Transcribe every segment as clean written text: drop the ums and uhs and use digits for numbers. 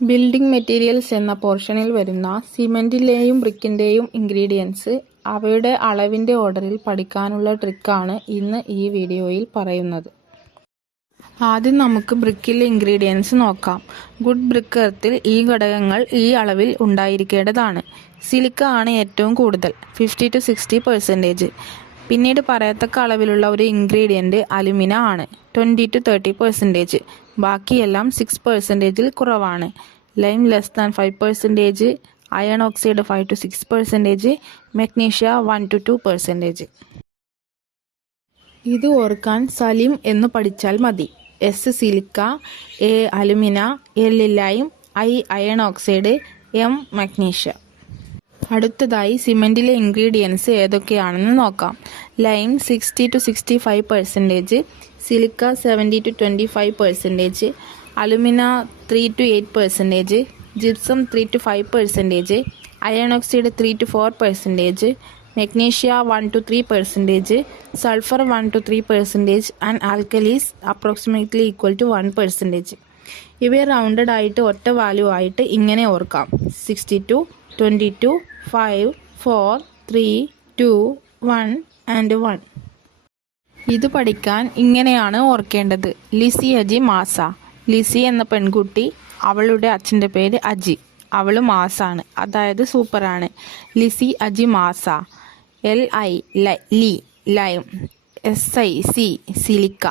Building materials എന്ന പോർഷനിൽ വരുന്ന സിമന്റിന്റെയും ബ്രിക്കിന്റെയും ഇൻഗ്രീഡിയൻസ് അവയുടെ അളവിന്റെ ഓർഡറിൽ പഠിക്കാനുള്ള ട്രിക്കാണ് ഇന്ന് ഈ വീഡിയോയിൽ പറയുന്നത്. ആദ്യം നമുക്ക് ബ്രിക്കിലെ ഇൻഗ്രീഡിയൻസ് നോക്കാം. ഗുഡ് ബ്രിക്ക് എർത്തിൽ ഈ ഘടകങ്ങൾ ഈ അളവിൽ ഉണ്ടായിരിക്കേണ്ടതാണ്. സിലിക്ക ആണ് ഏറ്റവും കൂടുതൽ 50 to 60%. പിന്നീട് പറയത്തക്ക അളവിലുള്ള ഒരു ഇൻഗ്രീഡിയന്റ് അലുമിന ആണ് 20 to 30%. ബാക്കിയെല്ലാം 6%-ൽ കുറവാണ്. Lime less than 5%, iron oxide 5 to 6%, magnesia 1 to 2%. ഇത് ഓർക്കാൻ സലിം എന്ന് പഠിച്ചാൽ മതി. S silica, A alumina, L lime, I iron oxide, M magnesia. അടുത്തതായി സിമന്റിലെ ഇൻഗ്രീഡിയൻസ് ഏതൊക്കെയാണെന്ന് നോക്കാം. Lime 60 to 65%, silica 70 to 25%, alumina 3 to 8%, gypsum 3 to 5%, iron oxide 3 to 4%, magnesia 1 to 3%, sulphur 1 to 3%, and alkalis approximately equal to 1%. ഇവയെ rounded ആയിട്ട് ഒറ്റ value ആയിട്ട് ഇങ്ങനെ ഓർക്കാം: 62, 22, 5, 4, 3, 2, 1 and 1. ഇത് പഠിക്കാൻ ഇങ്ങനെയാണ് ഓർക്കേണ്ടത്. ലിസി അജി മാസ. ലിസി എന്ന പെൺകുട്ടി, അവളുടെ അച്ഛൻ്റെ പേര് അജി. അവൾ മാസാണ്, അതായത് സൂപ്പറാണ്. ലിസി അജി മാസ. LI ലി ലൈം, SI സി silica,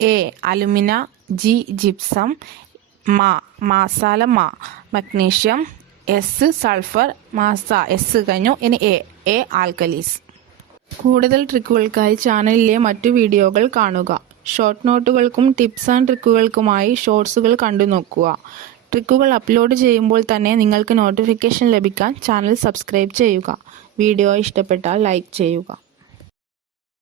A alumina, G gypsum, മാസാല മഗ്നീഷ്യം, S സൾഫർ, മാസ S കഴിഞ്ഞു. ഇനി A ആൽക്കലീസ്. കൂടുതൽ ട്രിക്കുകൾക്കായി ചാനലിലെ മറ്റു വീഡിയോകൾ കാണുക. ഷോർട്ട് നോട്ടുകൾക്കും ടിപ്സ് ആൻഡ് ട്രിക്കുകൾക്കുമായി ഷോർട്സുകൾ കണ്ടു നോക്കുക. ട്രിക്കുകൾ അപ്ലോഡ് ചെയ്യുമ്പോൾ തന്നെ നിങ്ങൾക്ക് നോട്ടിഫിക്കേഷൻ ലഭിക്കാൻ ചാനൽ സബ്സ്ക്രൈബ് ചെയ്യുക. വീഡിയോ ഇഷ്ടപ്പെട്ടാൽ ലൈക്ക് ചെയ്യുക.